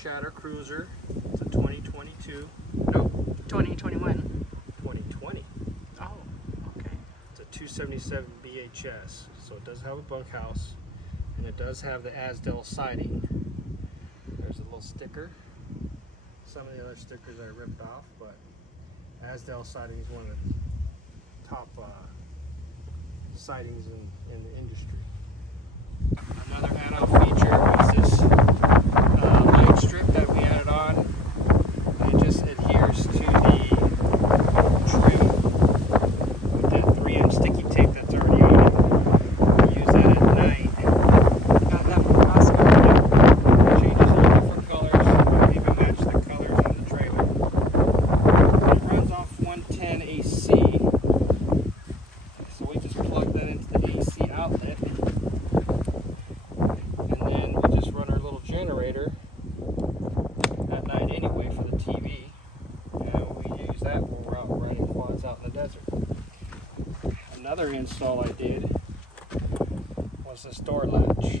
Shadow Cruiser. It's a 2022. No, 2021. 2020. Oh, okay. It's a 277 BHS. So it does have a bunkhouse, and it does have the Azdel siding. There's a little sticker. Some of the other stickers are ripped off, but Azdel siding is one of the top sidings in the industry. Another add-on feature is this light strip that we added on. It just adheres to the trim with that 3M sticky tape that's already on it. We use that at night. Got that from Costco. Changes all different colors, even match the colors on the trailer. It runs off 110 AC, so we just plug that into the AC outlet, and then we just run our little generator at night anyway for the TV, and we use that when we're out riding quads out in the desert. Another install I did was this door latch.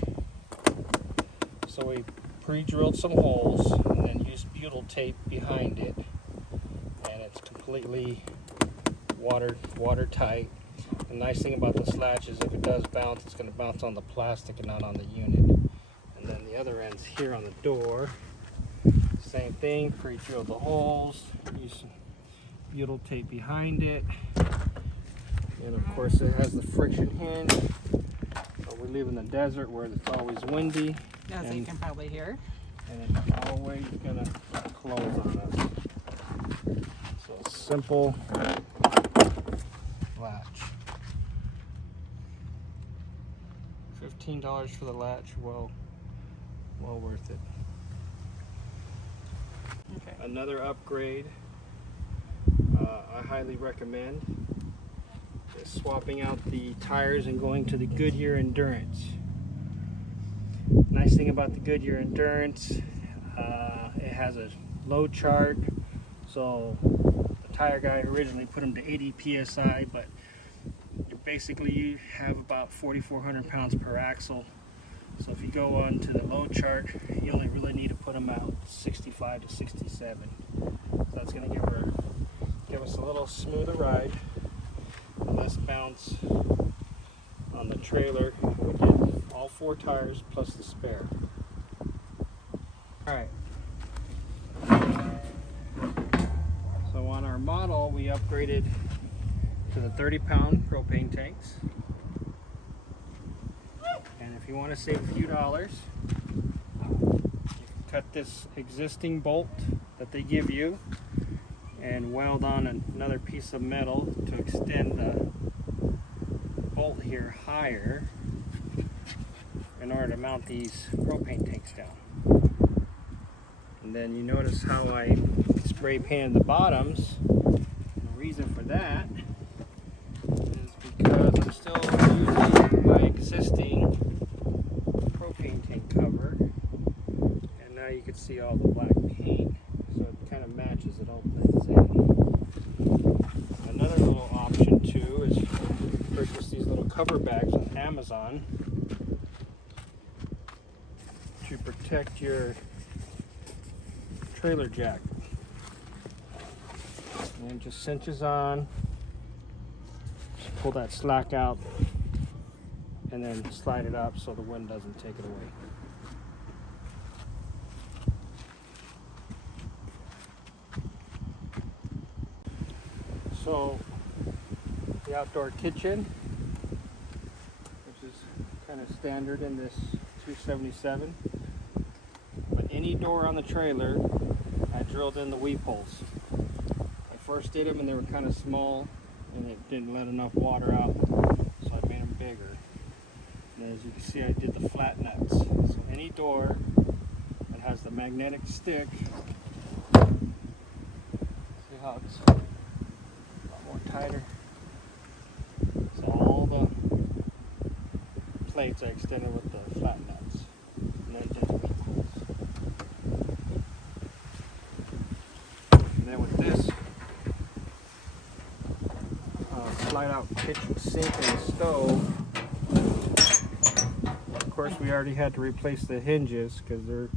So we pre-drilled some holes and then used butyl tape behind it, and it's completely watertight. The nice thing about this latch is if it does bounce, it's going to bounce on the plastic and not on the unit. And then the other end's here on the door. Same thing, pre-drilled the holes, use some butyl tape behind it, and of course it has the friction hinge. So we live in the desert where it's always windy, As you can probably hear. and it's always gonna close on us. So simple latch. $15 for the latch, well worth it. Okay. Another upgrade I highly recommend is swapping out the tires and going to the Goodyear Endurance. Nice thing about the Goodyear Endurance, it has a load chart, so the tire guy originally put them to 80 psi, but basically you have about 4,400 pounds per axle. So if you go on to the load chart, you only really need to put them out 65 to 67. So that's going to give us a little smoother ride, less bounce on the trailer. We did all 4 tires plus the spare. Alright. So on our model, we upgraded to the 30-pound propane tanks. And if you want to save a few dollars, you can cut this existing bolt that they give you and weld on another piece of metal to extend the bolt here higher in order to mount these propane tanks down. And then you notice how I spray painted the bottoms. The reason for that is because I'm still using my existing propane tank cover, and now you can see all the black paint, so it kind of matches, it all blends in. Another little option too is purchase these little cover bags on Amazon to protect your trailer jack. And it just cinches on, just pull that slack out and then slide it up so the wind doesn't take it away. So the outdoor kitchen, which is kind of standard in this 277, but any door on the trailer, I drilled in the weep holes. I first did them and they were kind of small and it didn't let enough water out, so I made them bigger. And as you can see, I did the flat nuts. So any door that has the magnetic stick, see how it's a lot more tighter. So all the plates I extended with the flat nuts, and then did the weep holes. And then with this slide out kitchen sink and stove, of course we already had to replace the hinges because they're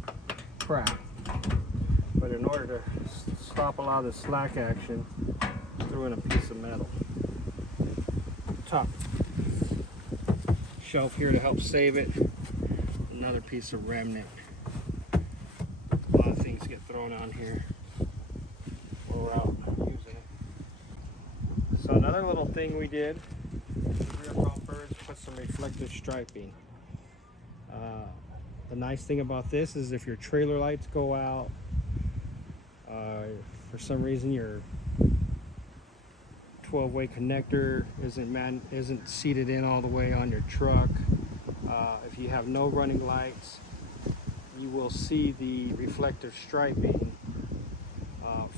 crap. But in order to stop a lot of the slack action, threw in a piece of metal. Top shelf here to help save it. Another piece of remnant. A lot of things get thrown on here while we're out using it. So another little thing we did, rear bumpers, put some reflective striping. The nice thing about this is if your trailer lights go out, for some reason your 12-way connector isn't seated in all the way on your truck. If you have no running lights, you will see the reflective striping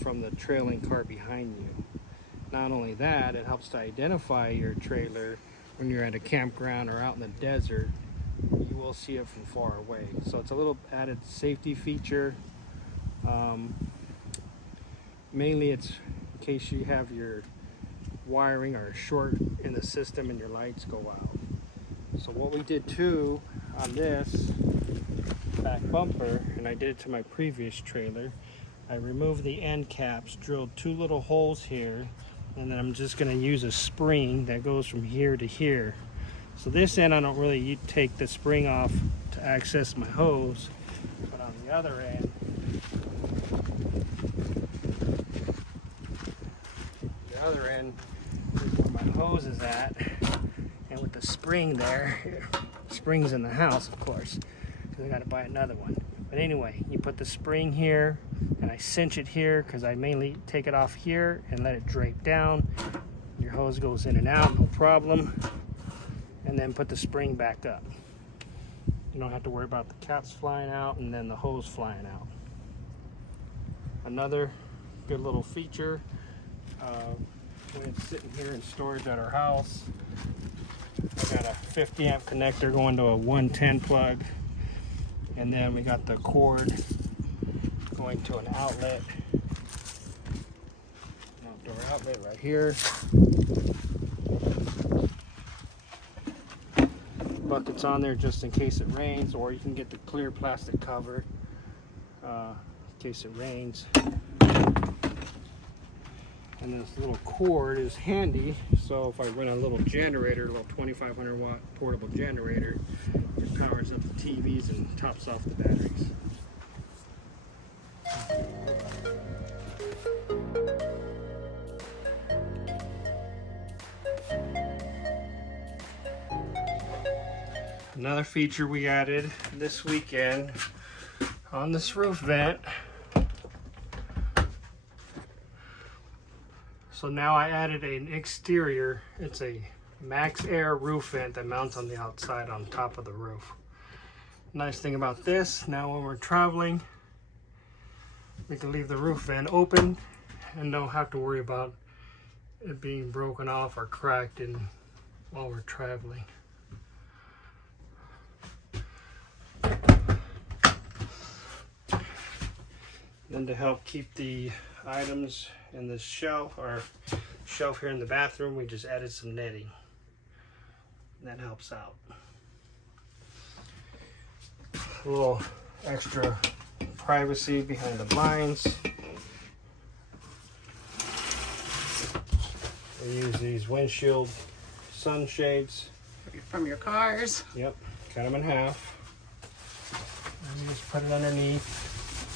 from the trailing car behind you. Not only that, it helps to identify your trailer when you're at a campground or out in the desert. You will see it from far away. So it's a little added safety feature. Mainly it's in case you have your wiring or short in the system and your lights go out. So what we did too on this back bumper, and I did it to my previous trailer, I removed the end caps, drilled 2 little holes here, and then I'm just going to use a spring that goes from here to here. So this end I don't really take the spring off to access my hose, but on the other end, is where my hose is at, and with the spring there, spring's in the house of course, because I got to buy another one. But anyway, you put the spring here, and I cinch it here because I mainly take it off here and let it drape down. Your hose goes in and out, no problem. And then put the spring back up. You don't have to worry about the caps flying out and then the hose flying out. Another good little feature, when it's sitting here in storage at our house, I got a 50 amp connector going to a 110 plug, and then we got the cord going to an outlet, an outdoor outlet right here. Buckets on there just in case it rains, or you can get the clear plastic cover in case it rains. And this little cord is handy, so if I run a little generator, a little 2500 watt portable generator, it powers up the TVs and tops off the batteries. Another feature we added this weekend on this roof vent. So now I added an exterior, it's a Max Air roof vent that mounts on the outside on top of the roof. Nice thing about this, now when we're traveling, we can leave the roof vent open and don't have to worry about it being broken off or cracked while we're traveling. Then to help keep the items in the shelf here in the bathroom, we just added some netting. That helps out. A little extra privacy behind the blinds. We use these windshield sunshades. From your cars. Yep, cut them in half. And you just put it underneath.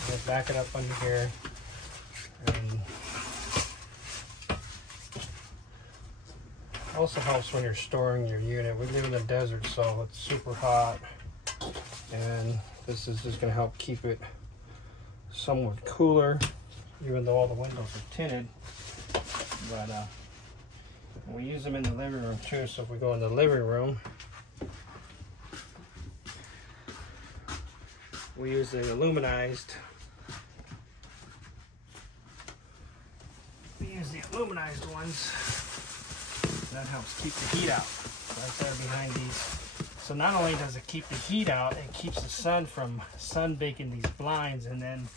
Just back it up under here. And also helps when you're storing your unit. We live in the desert, so it's super hot. And this is just going to help keep it somewhat cooler, even though all the windows are tinted. But we use them in the living room too, so if we go in the living room, we use the aluminized. We use the aluminized ones. That helps keep the heat out. Right there behind these. So not only does it keep the heat out, it keeps the sun from baking these blinds, and then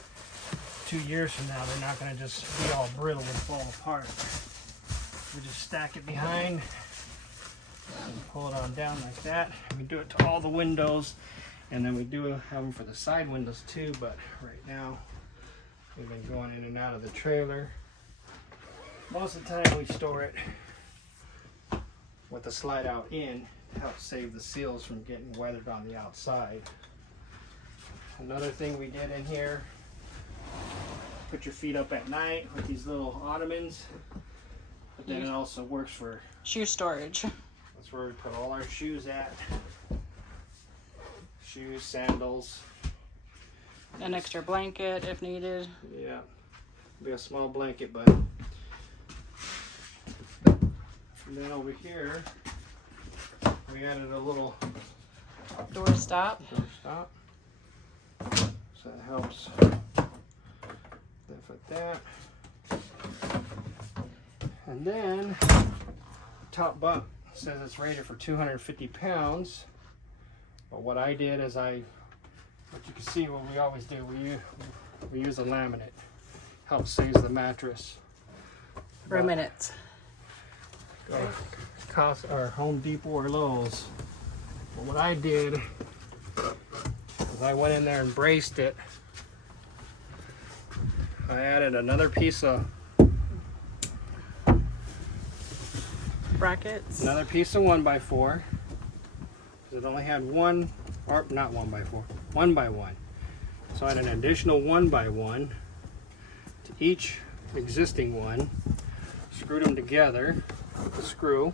2 years from now they're not going to just be all brittle and fall apart. We just stack it behind and pull it on down like that. We do it to all the windows, and then we do have them for the side windows too, but right now We've been going in and out of the trailer. Most of the time we store it with the slide out in to help save the seals from getting weathered on the outside. Another thing we did in here, put your feet up at night with these little ottomans, but then it also works for Shoe storage. that's where we put all our shoes at. Shoes, sandals. An extra blanket if needed. Yeah, be a small blanket, but and then over here we added a little Door stop. door stop, so it helps lift with that. And then top bunk says it's rated for 250 pounds, but what I did is what you can see what we always do, we use a laminate. Helps saves the mattress. For a minute. Cost or Home Depot or Lowe's. But what I did is I went in there and braced it. I added another piece of Brackets. another piece of 1x4. Because it only had one, or not 1x4, 1x1. So I had an additional 1x1 to each existing one. Screwed them together with the screw.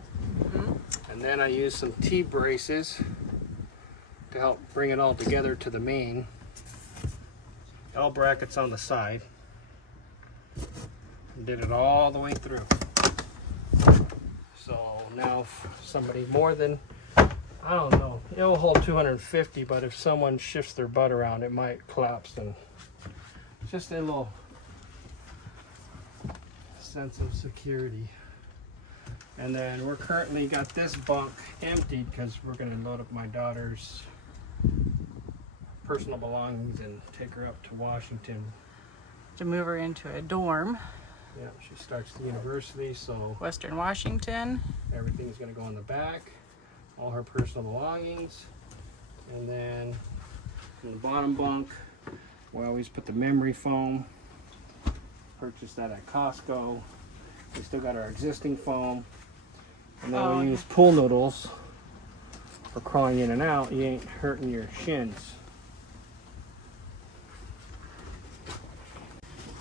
And then I used some T-braces to help bring it all together to the main. L brackets on the side. And did it all the way through. So now if somebody more than, I don't know, it'll hold 250, but if someone shifts their butt around, it might collapse, and just a little sense of security. And then we're currently got this bunk emptied because we're going to load up my daughter's personal belongings and take her up to Washington. To move her into a dorm. Yeah, she starts the university, so Western Washington. everything's going to go in the back, all her personal belongings. And then in the bottom bunk, we always put the memory foam. Purchased that at Costco. We still got our existing foam. And then we use pool noodles for crawling in and out. You ain't hurting your shins.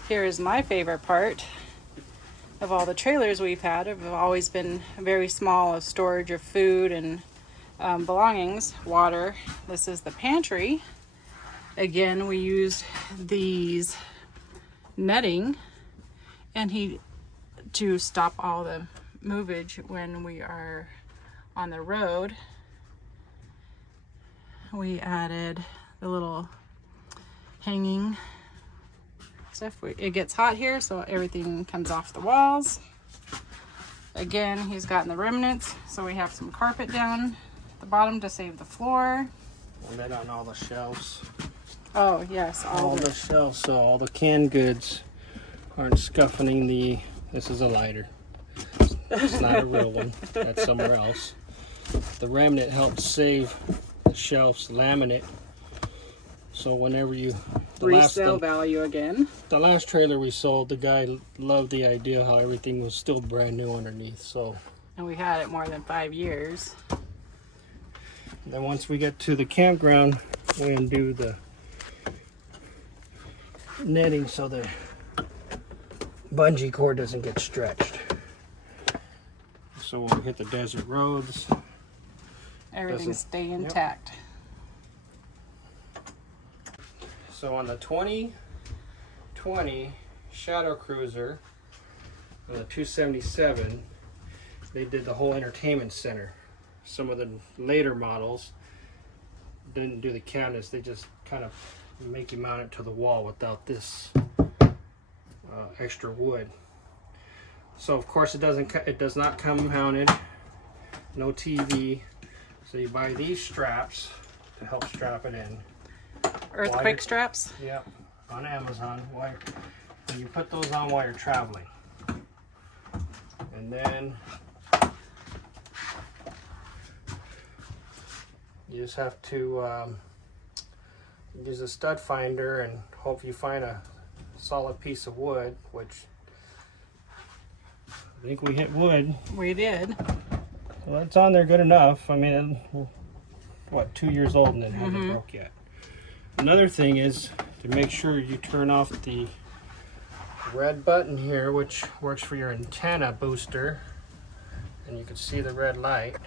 Here is my favorite part of all the trailers we've had. Have always been very small, storage of food and belongings, water. This is the pantry. Again, we used these netting and to stop all the movage when we are on the road. We added the little hanging stuff. It gets hot here, so everything comes off the walls. Again, he's gotten the remnants, so we have some carpet down at the bottom to save the floor. And then on all the shelves. Oh yes, All the shelves, so all the canned goods aren't scuffing the. This is a lighter. It's not a real one. That's somewhere else. The remnant helps save the shelves laminate. So whenever you resale value again. The last trailer we sold, the guy loved the idea how everything was still brand new underneath. So. And we had it more than 5 years. Then once we get to the campground, we undo the netting so the bungee cord doesn't get stretched. So when we hit the desert roads, everything stay intact. So on the 2020 Shadow Cruiser, on the 277, they did the whole entertainment center. Some of the later models didn't do the cabinets, they just kind of make you mount it to the wall without this extra wood. So of course it does not come mounted, no TV, so you buy these straps to help strap it in. Earthquake straps? Yeah, on Amazon. And you put those on while you're traveling. And then you just have to use a stud finder and hope you find a solid piece of wood, which I think we hit wood. We did. Well, it's on there good enough. I mean, what, 2 years old and it hasn't broke yet. Another thing is to make sure you turn off the red button here, which works for your antenna booster, and you can see the red light.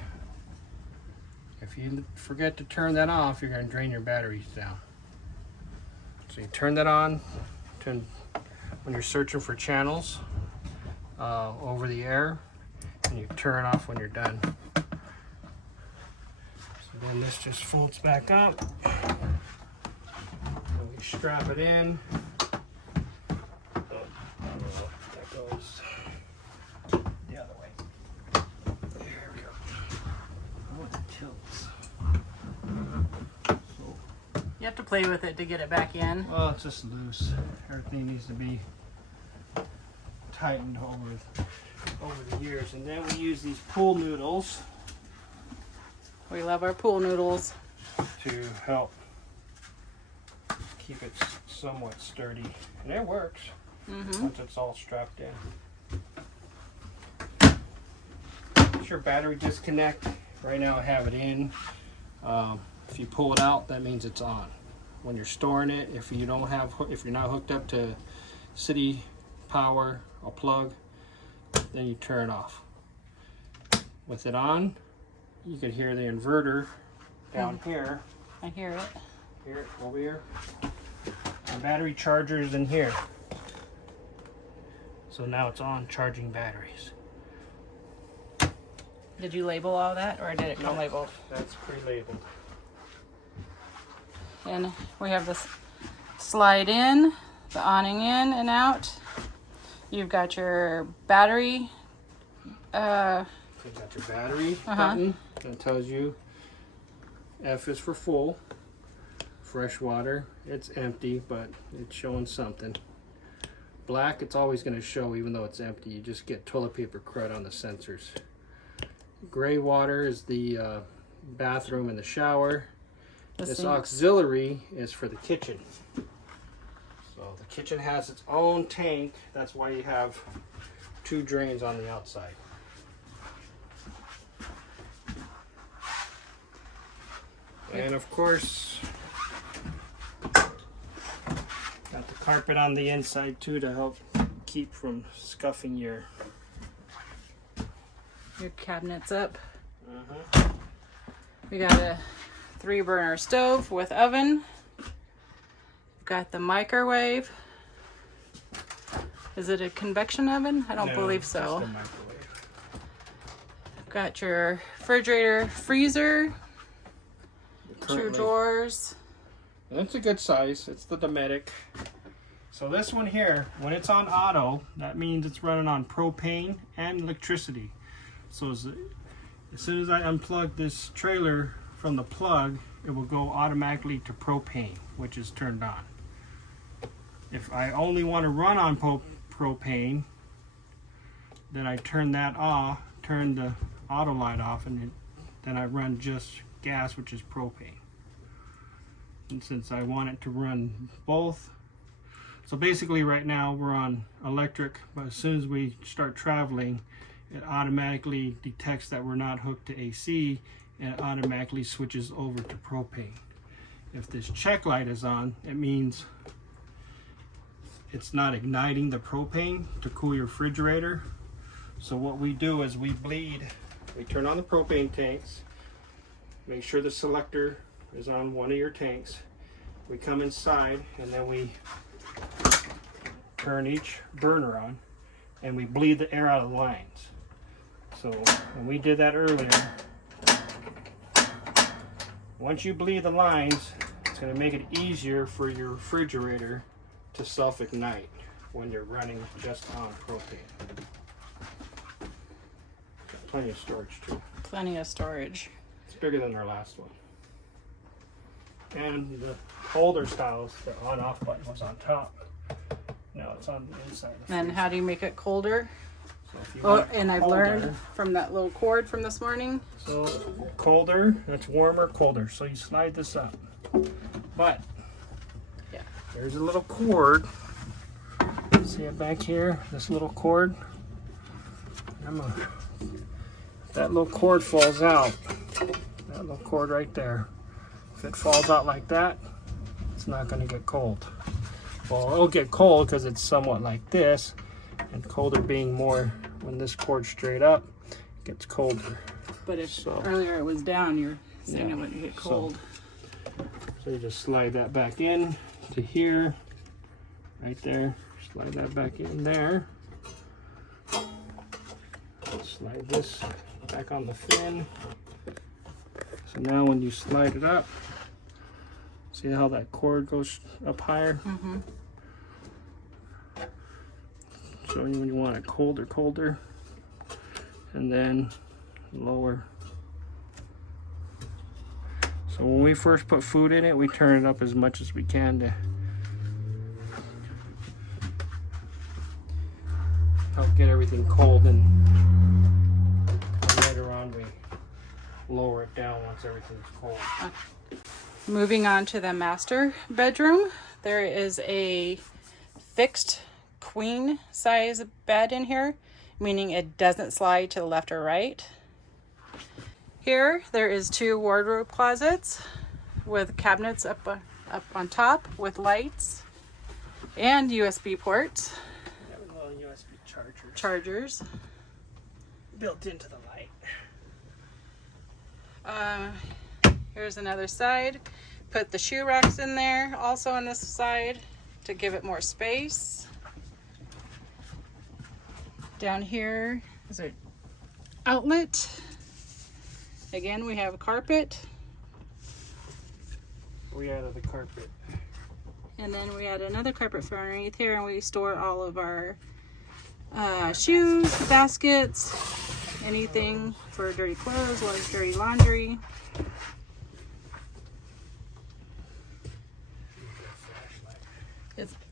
If you forget to turn that off, you're going to drain your batteries down. So you turn that on when you're searching for channels over the air, and you turn it off when you're done. So then this just folds back up, and we strap it in. That goes the other way. There we go. Oh, it tilts. You have to play with it to get it back in. Well, it's just loose. Everything needs to be tightened over the years. And then we use these pool noodles We love our pool noodles. to help keep it somewhat sturdy. And it works once it's all strapped in. It's your battery disconnect. Right now I have it in. If you pull it out, that means it's on. When you're storing it, if you're not hooked up to city power or plug, then you turn it off. With it on, you can hear the inverter down here. I hear it. Here, over here. The battery charger is in here. So now it's on charging batteries. Did you label all that, or did it come labeled? That's pre-labeled. And we have this slide in, the awning in and out. You've got your battery. You've got your battery button that tells you F is for full. Fresh water, it's empty, but it's showing something. Black, it's always going to show even though it's empty. You just get toilet paper crud on the sensors. Gray water is the bathroom and the shower. This auxiliary is for the kitchen. So the kitchen has its own tank. That's why you have 2 drains on the outside. And of course, got the carpet on the inside too to help keep from scuffing your cabinets up. We got a 3-burner stove with oven. We've got the microwave. Is it a convection oven? I don't believe so. Just a microwave. Got your refrigerator, freezer, 2 drawers. That's a good size. It's the Dometic. So this one here, when it's on auto, that means it's running on propane and electricity. So as soon as I unplug this trailer from the plug, it will go automatically to propane, which is turned on. If I only want to run on propane, then I turn that off, turn the auto light off, and then I run just gas, which is propane. And since I want it to run both, so basically right now we're on electric, but as soon as we start traveling, it automatically detects that we're not hooked to AC and it automatically switches over to propane. If this check light is on, it means it's not igniting the propane to cool your refrigerator. So what we do is we turn on the propane tanks, make sure the selector is on one of your tanks. We come inside and then we turn each burner on and we bleed the air out of the lines. So when we did that earlier, once you bleed the lines, it's going to make it easier for your refrigerator to self-ignite when you're running just on propane. Got plenty of storage too. Plenty of storage. It's bigger than our last one. And the older styles, the on-off button was on top. Now it's on the inside. Then how do you make it colder? So if you Oh, want and I've colder- learned from that little cord from this morning. So colder, that's warmer, colder. So you slide this up. But Yeah. there's a little cord See it back here, this little cord? That little cord falls out. That little cord right there. If it falls out like that, it's not going to get cold. Well, it'll get cold because it's somewhat like this, and colder being more when this cord's straight up, it gets colder. But if earlier it was down, you're saying it wouldn't get cold. So you just slide that back in to here, right there. Slide that back in there. Slide this back on the fin. So now when you slide it up, see how that cord goes up higher? Mm-hmm. Showing you when you want it colder, and then lower. So when we first put food in it, we turn it up as much as we can to help get everything cold, and later on we lower it down once everything's cold. Moving on to the master bedroom, there is a fixed queen size bed in here, meaning it doesn't slide to the left or right. Here there is 2 wardrobe closets with cabinets up on top with lights and USB ports. Little USB Chargers built into the light. Here's another side. Put the shoe racks in there also on this side to give it more space. Down here is an outlet. Again, we have a carpet. We added the carpet. And then we add another carpet for underneath here, and we store all of our shoes, baskets, anything for dirty clothes or dirty laundry.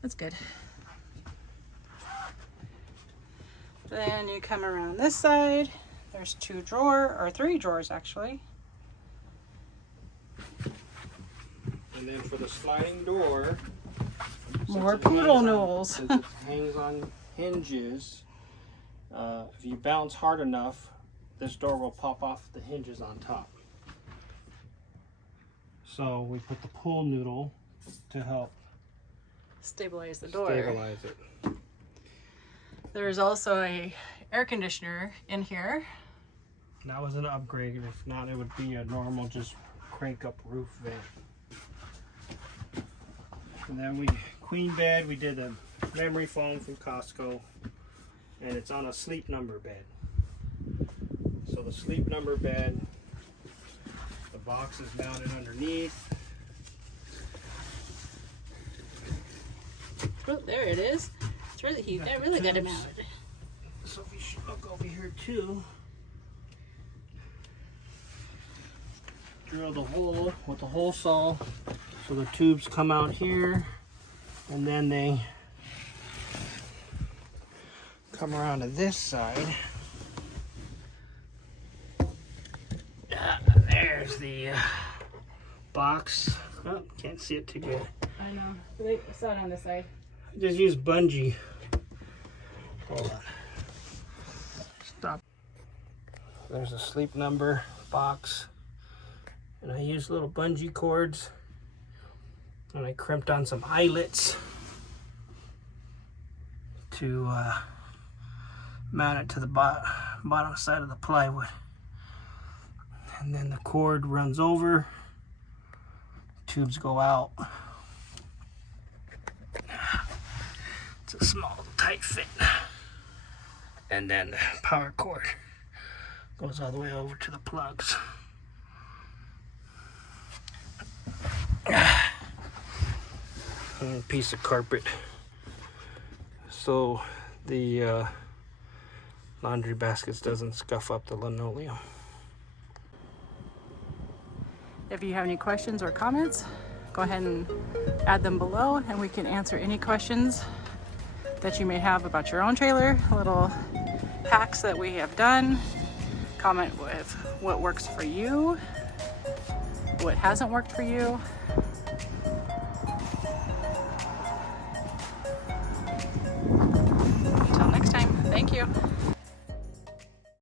It's good. Then you come around this side. There's 3 drawers actually. And then for the sliding door, More poodle noodles. Since it hangs on hinges, if you bounce hard enough, this door will pop off the hinges on top. So we put the pool noodle to help Stabilize the door. stabilize it. There's also a air conditioner in here. That was an upgrade. If not, it would be a normal just crank up roof vent. And then queen bed, we did a memory foam from Costco, and it's on a sleep number bed. So the sleep number bed, the box is mounted underneath. Oh, there it is. It's really huge. I really got him out. So if you should look over here too, drill the hole with the hole saw, so the tubes come out here, and then they come around to this side. There's the box. Oh, can't see it too good. I know. They saw it on the side. Just use bungee. Hold on. Stop. There's a sleep number box. And I used little bungee cords. And I crimped on some eyelets to mount it to the bottom side of the plywood. And then the cord runs over. Tubes go out. It's a small, tight fit. And then the power cord goes all the way over to the plugs. And a piece of carpet. So the laundry baskets doesn't scuff up the linoleum. If you have any questions or comments, go ahead and add them below, and we can answer any questions that you may have about your own trailer, little hacks that we have done. Comment with what works for you, what hasn't worked for you. you.